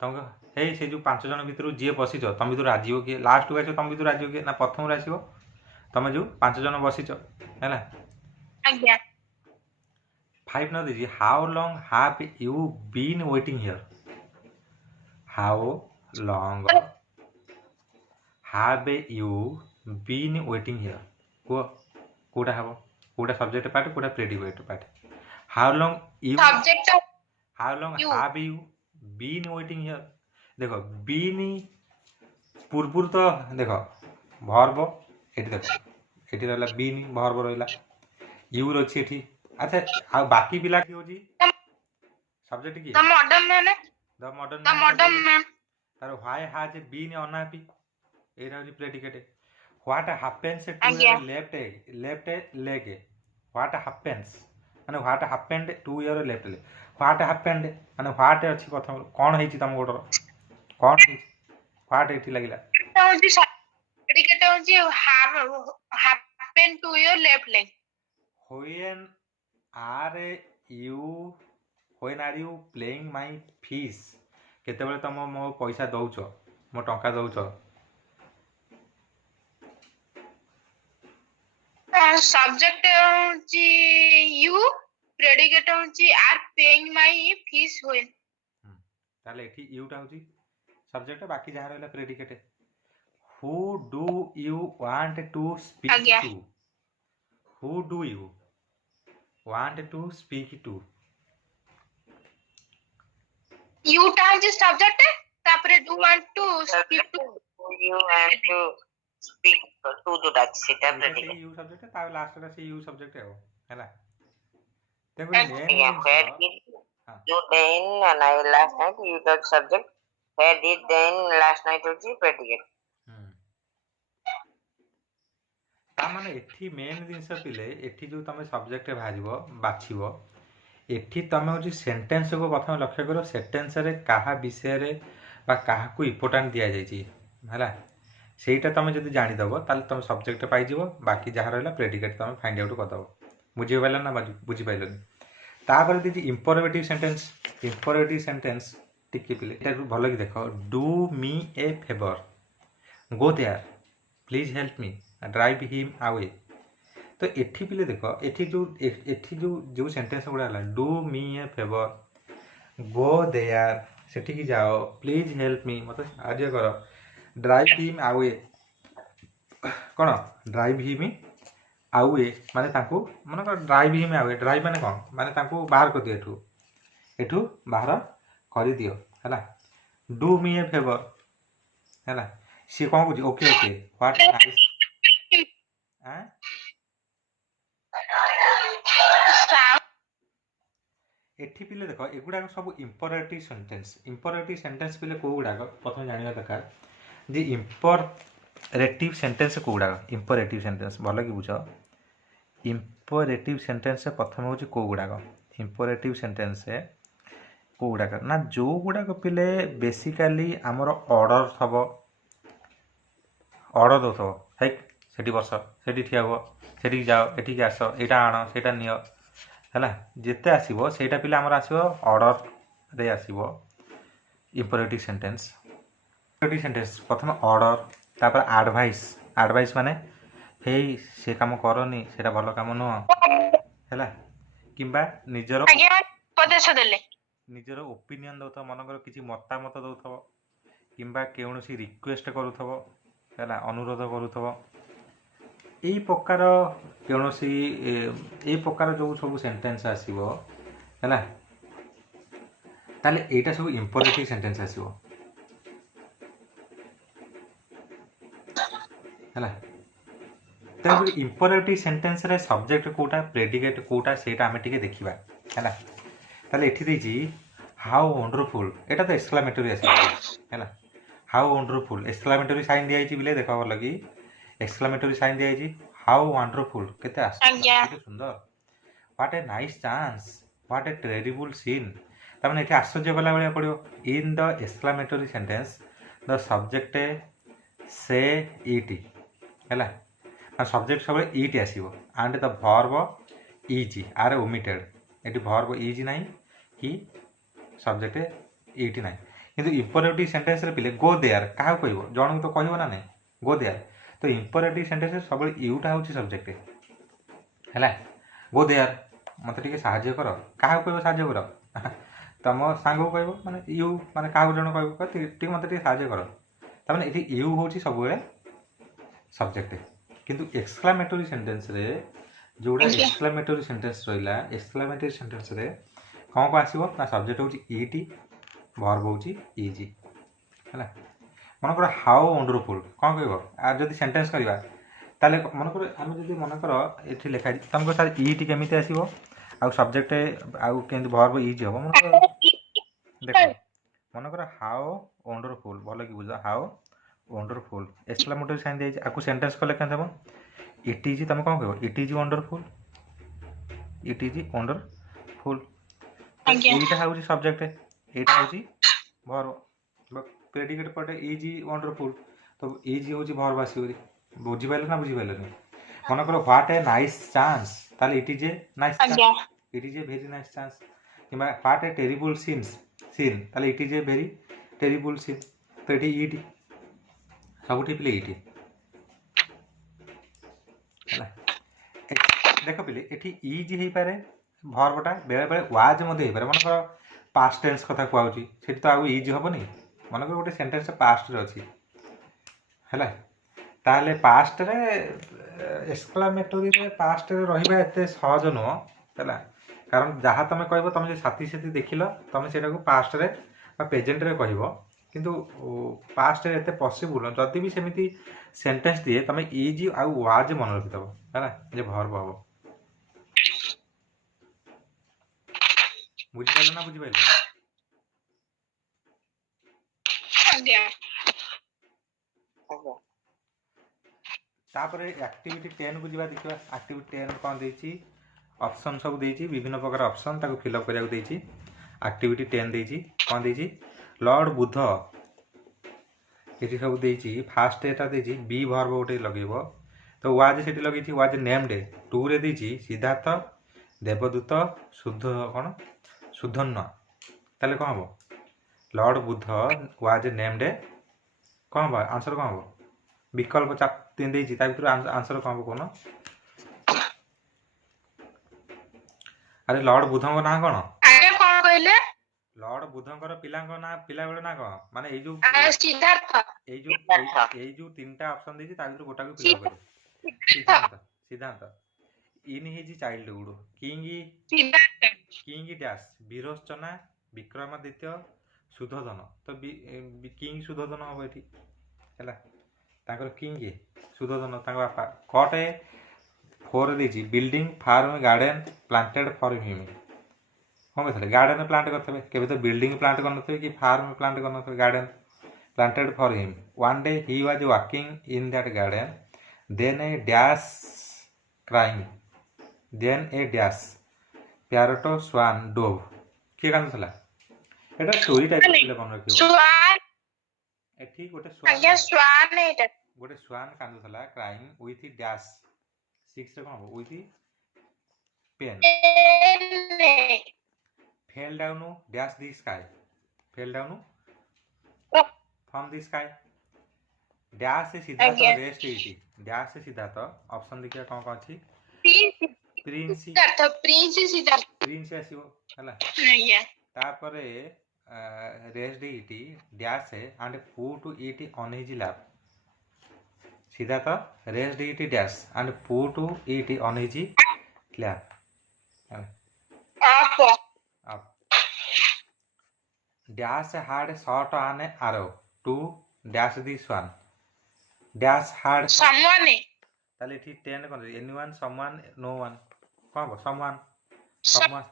तुमको हे से जो 5 जन भितरु जे बसिचो तमे भितरु राजीव के लास्ट को आछो तमे भितरु राजीव के ना प्रथम रे आसीबो तमे जो 5 जन बसिचो हैला आज्ञा 5 न दीजिए how long have you been waiting here how long have you been waiting here को कोडा हबो कोडा सब्जेक्ट पार्ट कोडा predicate part how long you subject of how long you. Have you been waiting here देखो been पूर्वपुर तो देखो verb एठी देखो एठी रहला बीन वर्ब रहला यू रछि एठी अच्छा आ बाकी पिला की होजी सब्जेक्ट की the modern man the modern the modern man तार व्हाई हैज बीन अनहैप्पी एटा होजी प्रेडिकेट व्हाट हैपेंस टू आज्ञा। Your left leg what happens माने what happened to your left leg what happened माने व्हाट अछि प्रथम कोन हेछि तम गोडर कोन हेछि व्हाट एठी लागिला predicate of happen to your left leg when are you playing my fish केते बेले तम मो पैसा दउचो मो टंका दउचो subject you predicate are paying my fees when ताले एठी यूटा होची सब्जेक्ट बाकी जहा रहला predicate who do you want to speak आज्ञा। To who do you want to speak to you time subject तापरे do want to speak to you have to speak to जोटा सेटा से प्रेडिकेट यू सब्जेक्ट ता last रा से you subject है हैला देखो आज्ञा मेन where is हाँ You then last night you the subject. Where did then last night होची predicate. ତା ମାନେ ଏଠି ମେନ୍ ଜିନିଷ ପିଲେ ଏଠି ଯେଉଁ ତମେ ସବଜେକ୍ଟ ବାହାରିବ ବାଛିବ ଏଠି ତମେ ହେଉଛି ସେଣ୍ଟେନ୍ସକୁ ପ୍ରଥମେ ଲକ୍ଷ୍ୟ କର ସେଣ୍ଟେନ୍ସରେ କାହା ବିଷୟରେ ବା କାହାକୁ ଇମ୍ପୋର୍ଟାଣ୍ଟ ଦିଆଯାଇଛି ହେଲା ସେଇଟା ତମେ ଯଦି ଜାଣିଦେବ ତାହେଲେ ତମେ ସବଜେକ୍ଟ ପାଇଯିବ ବାକି ଯାହା ରହିଲା ପ୍ରେଡିକେଟ୍ ତମେ ଫାଇଣ୍ଡ ଆଉଟ୍ କରିଦେବ ବୁଝିପାରିଲ ନା ବୁଝିପାରିଲନି ତାପରେ ଦେଇଛି ଇମ୍ପରେଟିଭ୍ ସେଣ୍ଟେନ୍ସ ଟିକେ ପିଲେ ଏଟାକୁ ଭଲକି ଦେଖ ଡୁ ମି ଏ ଫେଭର ଗो ଦେୟାର ପ୍ଲିଜ୍ ହେଲ୍ପ ମି ଡ୍ରାଇଭ୍ ହିମ୍ ଆୱେ ତ ଏଠି ପିଲେ ଦେଖ ଏଠି ଯେଉଁ ସେଣ୍ଟେନ୍ସ ଗୁଡ଼ା ହେଲା ଡୁ ମି ଏ ଫେଭର ଗो ଦେୟାର ସେଠିକି ଯାଅ ପ୍ଲିଜ୍ ହେଲ୍ପ ମି ମୋତେ ସାହାଯ୍ୟ କର ଡ୍ରାଇଭ୍ ହିମ୍ ଆୱେ କ'ଣ ଡ୍ରାଇଭ୍ ହିମ୍ ଆୱେ ମାନେ ତାଙ୍କୁ ମନେକର ଡ୍ରାଇଭ୍ ହିମ୍ ଆୱେ ଡ୍ରାଇଭ୍ ମାନେ କ'ଣ ମାନେ ତାଙ୍କୁ ବାହାର କରିଦିଅ ଏଠୁ ବାହାର କରିଦିଅ ହେଲା ଡୁ ମି ଏ ଫେଭର ହେଲା ସିଏ କ'ଣ କହୁଛି ଓକେ ହ୍ୱାଟ୍ ନାଇସ୍ ଏଠି ପିଲେ ଦେଖ ଏଗୁଡ଼ାକ ସବୁ ଇମ୍ପରେଟିଭ୍ ସେଣ୍ଟେନ୍ସ ପିଲେ କେଉଁ ଗୁଡ଼ାକ ପ୍ରଥମେ ଜାଣିବା ଦରକାର ଯେ ଇମ୍ପରେଟିଭ୍ ସେଣ୍ଟେନ୍ସ କେଉଁଗୁଡ଼ାକ ଇମ୍ପରେଟିଭ୍ ସେଣ୍ଟେନ୍ସ ଭଲ କି ବୁଝ ଇମ୍ପରେଟିଭ୍ ସେଣ୍ଟେନ୍ସ ପ୍ରଥମେ ହେଉଛି କେଉଁ ଗୁଡ଼ାକ ଇମ୍ପରେଟିଭ୍ ସେଣ୍ଟେନ୍ସ କେଉଁ ଗୁଡ଼ାକ ନା ଯେଉଁ ଗୁଡ଼ାକ ପିଲେ ବେସିକାଲି ଆମର ଅର୍ଡ଼ର ଥବ ଅର୍ଡ଼ର ଦେଉଥିବ ହେଇ ସେଠି ବସ ସେଠି ଠିଆ ହୁଅ ସେଠିକି ଯାଅ ଏଠିକି ଆସ ଏଇଟା ଆଣ ସେଇଟା ନିଅ ହେଲା ଯେତେ ଆସିବ ସେଇଟା ପିଲା ଆମର ଆସିବ ଅର୍ଡ଼ରରେ ଆସିବ ଇମ୍ପରେଟିଭ୍ ସେଣ୍ଟେନ୍ସ ପ୍ରଥମେ ଅର୍ଡ଼ର ତାପରେ ଆଡ଼ଭାଇସ୍ ମାନେ ହେଇ ସେ କାମ କରନି ସେଇଟା ଭଲ କାମ ନୁହଁ ହେଲା କିମ୍ବା ନିଜର ଓପିନିଅନ୍ ଦେଉଥିବ ମନେକର କିଛି ମତାମତ ଦେଉଥିବ କିମ୍ବା କୌଣସି ରିକ୍ୱେଷ୍ଟ କରୁଥିବ ହେଲା ଅନୁରୋଧ କରୁଥିବ এই ପ୍ରକାର ଯେଉଁ ସବୁ ସେଣ୍ଟେନ୍ସ ଆସିବ ହେଲା ତାହେଲେ ଏଇଟା ସବୁ ଇମ୍ପରେଟିଭ୍ ସେଣ୍ଟେନ୍ସ ଆସିବ ହେଲା ତେଣୁକରି ଇମ୍ପରେଟିଭ୍ ସେଣ୍ଟେନ୍ସରେ ସବଜେକ୍ଟ କେଉଁଟା ପ୍ରେଡିକେଟ୍ କେଉଁଟା ସେଇଟା ଆମେ ଟିକେ ଦେଖିବା ହେଲା ତାହେଲେ ଏଠି ଦେଇଛି ହାଉ ୱଣ୍ଡରଫୁଲ୍ ଏଇଟା ତ ଏକ୍ସକ୍ଲାମେଟୋରୀ ଆସିବ ହେଲା ହାଉ ୱଣ୍ଡରଫୁଲ୍ ଏକ୍ସକ୍ଲାମେଟୋରୀ ସାଇନ୍ ଦିଆଯାଇଛି ବିଲେ ଦେଖ ଭଲ କି ଏକ୍ସକ୍ଲାମେଟୋରୀ ସାଇନ୍ ଦିଆଯାଇଛି ହାଉ ୱଣ୍ଡରଫୁଲ୍ କେତେ କେତେ ସୁନ୍ଦର what a nice chance what a terrible scene ତାମାନେ ଏଠି ଆଶ୍ଚର୍ଯ୍ୟ କଲା ଭଳିଆ ପଡ଼ିବ in the exclamatory sentence the subject ସେ ଇଟ୍ ହେଲା ସବଜେକ୍ଟ ସବୁବେଳେ ଇଟ୍ ଆସିବ and the verb is are omitted ଏଠି ଭର୍ବ ଇଜ୍ ନାହିଁ କି ସବଜେକ୍ଟ ଇଟ୍ ନାହିଁ କିନ୍ତୁ ଇମ୍ପରେଟିଭ୍ ସେଣ୍ଟେନ୍ସରେ ପିଲେ ଗୋ ଦେୟାର କାହାକୁ କହିବ ଜଣକୁ ତ କହିବ ନା ନାହିଁ ଗୋ ଦେୟାର ତ ଇମ୍ପରେଟିଭ୍ ସେଣ୍ଟେନ୍ସରେ ସବୁବେଳେ ୟୁଟା ହେଉଛି ସବଜେକ୍ଟ ହେଲା ଗୋ ଦେୟାର ମୋତେ ଟିକେ ସାହାଯ୍ୟ କର କାହାକୁ କହିବ ସାହାଯ୍ୟ କର ତମ ସାଙ୍ଗକୁ କହିବ ମାନେ ୟୁ ମାନେ କାହାକୁ ଜଣ କହିବ ଟିକେ ମୋତେ ଟିକେ ସାହାଯ୍ୟ କର ତାମାନେ ଏଠି ୟୁ ହେଉଛି ସବୁବେଳେ ସବଜେକ୍ଟ କିନ୍ତୁ ଏକ୍ସକ୍ଲାମେଟୋରୀ ସେଣ୍ଟେନ୍ସରେ ଯେଉଁଟା ଏକ୍ସକ୍ଲାମେଟୋରୀ ସେଣ୍ଟେନ୍ସ ରହିଲା ଏକ୍ସକ୍ଲାମେଟୋରୀ ସେଣ୍ଟେନ୍ସରେ କ'ଣ ଆସିବ ନା ସବଜେକ୍ଟ ହେଉଛି ଇଟ୍ ଭର୍ବ ହେଉଛି ଇଜ୍ ହେଲା ମନେକର ହାଉ ୱଣ୍ଡରଫୁଲ୍ କ'ଣ କହିବ ଆଉ ଯଦି ସେଣ୍ଟେନ୍ସ କରିବା ତାହେଲେ ମନେକର ଆମେ ଯଦି ମନେକର ଏଠି ଲେଖା ହେଇଛି ତୁମକୁ ସାର୍ ଇଟ୍ କେମିତି ଆସିବ ଆଉ ସବଜେକ୍ଟ ଆଉ କେମିତି ଭର୍ବ ଇଜ୍ ହେବ ମନେକର ଦେଖ ମନେକର ହାଉ ୱଣ୍ଡରଫୁଲ୍ ଭଲ କି ବୁଝ ହାଉ ୱଣ୍ଡରଫୁଲ୍ ଏକ୍ସକ୍ଲାମେଟୋରୀ ସାଇନ୍ ଦିଆଯାଇଛି ଆକୁ ସେଣ୍ଟେନ୍ସ କଲେ କେମିତି ହେବ ଇଟ୍ ଇଜ୍ ତୁମେ କ'ଣ କହିବ ଇଟ୍ ଇଜ୍ ୱଣ୍ଡରଫୁଲ୍ এইটা ହେଉଛି ସବଜେକ୍ଟ এইটা ହେଉଛି ଭର୍ବ ପ୍ରେଡିକେଟ୍ ପଟେ ଇଜ୍ ୱଣ୍ଡରଫୁଲ୍ ତ ଇଜ୍ ହେଉଛି ଭର୍ବ ଆସିବ ବୁଝିପାରିଲ ନା ବୁଝିପାରିଲନି ମନେକର ହ୍ୱାଟ୍ ଏ ନାଇସ୍ ଚାନ୍ସ ତାହେଲେ it is a nice chance it is a very nice chance କିମ୍ବା ହ୍ୱାଟ୍ ଏ ଟେରିବୁଲ୍ ସିନ୍ ତାହେଲେ it is a very terrible scene ତ ଏଠି ଇଟ୍ ସବୁଠି ପିଲେ ଇଟ୍ ହେଲା ଦେଖ ପିଲେ ଏଠି ଇଜ୍ ହେଇପାରେ ଭର୍ବଟା ବେଳେବେଳେ ୱାଜ୍ ମଧ୍ୟ ହେଇପାରେ ମନେକର ପାଷ୍ଟ ଟେନ୍ସ କଥା କୁହାହେଉଛି ସେଠି ତ ଆଉ ଇଜ୍ ହେବନି ମନେକର ଗୋଟେ ସେଣ୍ଟେନ୍ସ ପାଷ୍ଟରେ ଅଛି ହେଲା ତାହେଲେ ପାଷ୍ଟରେ ଏକ୍ସକ୍ଲାମେଟୋରୀରେ ପାଷ୍ଟରେ ରହିବା ଏତେ ସହଜ ନୁହଁ ହେଲା କାରଣ ଯାହା ତୁମେ କହିବ ତୁମେ ଯେ ସାଥି ଦେଖିଲ ତୁମେ ସେଇଟାକୁ ପାଷ୍ଟରେ ବା ପ୍ରେଜେଣ୍ଟରେ କହିବ କିନ୍ତୁ ପାଷ୍ଟରେ ଏତେ ପସିବୁଲ୍ ଯଦି ବି ସେମିତି ସେଣ୍ଟେନ୍ସ ଦିଏ ତୁମେ ଇଜ୍ ଆଉ ୱାଜ୍ ମନେ ରଖିଦେବ ହେଲା ଯେ ଭର୍ବ ହେବ ବୁଝିପାରିଲ ନା ବୁଝିପାରିଲ? ଆଜ୍ଞା ଆଜ୍ଞା ତାପରେ ଆକ୍ଟିଭିଟି 10 କୁ ଯିବା ଦେଖିବା। ଆକ୍ଟିଭିଟି 10 କ'ଣ ଦେଇଛି? ଅପସନ୍ ସବୁ ଦେଇଛି, ବିଭିନ୍ନ ପ୍ରକାର ଅପସନ୍ ତାକୁ ଫିଲ୍ଅପ୍ କରିବାକୁ ଦେଇଛି। ଆକ୍ଟିଭିଟି 10 ଦେଇଛି, କ'ଣ ଦେଇଛି? ଲର୍ଡ ବୁଧ ଏଠି ସବୁ ଦେଇଛି। ଫାଷ୍ଟ ଏଟା ଦେଇଛି ବି ଭର୍ବ ଗୋଟେ ଲଗେଇବ, ତ ୱାଜ୍ ସେଠି ଲଗେଇଛି, ୱାଜ୍ ନେମ୍ଡ। 2ରେ ଦେଇଛି ସିଦ୍ଧାର୍ଥ, ଦେବଦୂତ, କ'ଣ ସୁଧନ୍ୱ। ତାହେଲେ କ'ଣ ହେବ? ଲର୍ଡ ବୁଧ ୱାଜ୍ ନେମ୍ଡ, କ'ଣ ହେବ ଆନ୍ସର? କ'ଣ ହେବ? ବିକଳ୍ପ 3 ଦେଇଛି, ତା ଭିତରୁ ଆନ୍ସର କ'ଣ ହେବ କହୁନ? ଆରେ ଲର୍ଡ ବୁଧଙ୍କ ନାଁ କ'ଣ? ଆଜ୍ଞା କଣ କହିଲେ? ଲର୍ଡ ବୁଧଙ୍କର ପିଲାଙ୍କ ନାଁ, ପିଲାବେଳ ନାଁ କ'ଣ? ମାନେ ଏଇ ଯୋଉ ସିଦ୍ଧାର୍ଥ। ଏଇ ଯୋଉ 3ଟା ଅପସନ୍ ଦେଇଛି ତା ଭିତରୁ ଗୋଟାକୁ ଫିଲ୍ଅପ୍ କରିବ। ସିଦ୍ଧାନ୍ତ, ସିଦ୍ଧାନ୍ତ। In his childhood king dash, Virochana, Vikramaditya, Suddhodana. ତ କିଙ୍ଗ ସୁଧୋଧନ ହେବ ଏଠି ହେଲା। ତାଙ୍କର କିଙ୍ଗ ସୁଧୋଧନ ତାଙ୍କ ବାପା। କଟ୍ 4 ଦେଇଛି building, farm, garden planted for ହିମ୍। କ'ଣ କହିଥିଲେ? ଗାର୍ଡେନ୍ ପ୍ଲାଣ୍ଟ କରିଥିବେ, କେବେ ତ ବିଲ୍ଡିଂ ପ୍ଲାଣ୍ଟ କରିନଥିବେ କି ଫାର୍ମ ପ୍ଲାଣ୍ଟ କରିନଥିବେ, garden planted for him. One day he was walking in that garden, then a dash crying, then a dash parrot, swan, dove. କିଏ କାନ୍ଦୁଥିଲା? ଏଟା ଷ୍ଟୋରି ଟାଇପ ପିଲା ମନେ ରଖିବ। ସ୍ୱାନ। ଏଠି ଗୋଟେ ଆଜ୍ଞା ସ୍ୱାନ ଏଇଟା। ଗୋଟେ ସ୍ୱାନ କାନ୍ଦୁଥିଲା, crying with dash। 6 ରେ କ'ଣ ହେବ? with pen। fell down dash the sky, fell down from the sky। Dash से सिद्धार्थ रेस्ट एटी, डैश से सिद्धार्थ ऑप्शन देखिए कौन कौन अछि? प्रिंस सिद्धार्थ प्रिंस आसीबो हला। आज्ञा तापरे रेस्ट एटी डैश से and put it on his lap. Siddhartha rest एटी dash and put it on his lap. अप dash had shot an arrow to dash the swan। Dash had someone ताले एठी 10 कोन एनीवन समवन नो वन कोन हो? Someone someone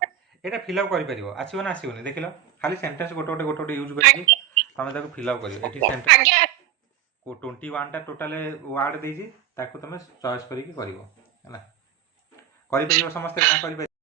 एटा fill up करि परिबो। आसीबो ना आसीबोनी देखिलो? खाली सेंटेंस गोटे यूज करिकि तमे ताको फिल अप करियो। एठी सेंटेंस आज्ञा को 21 टा टोटल वर्ड देजी ताको तमे चॉइस करिकि करिवो हैला। करि परिबो समस्त ना करि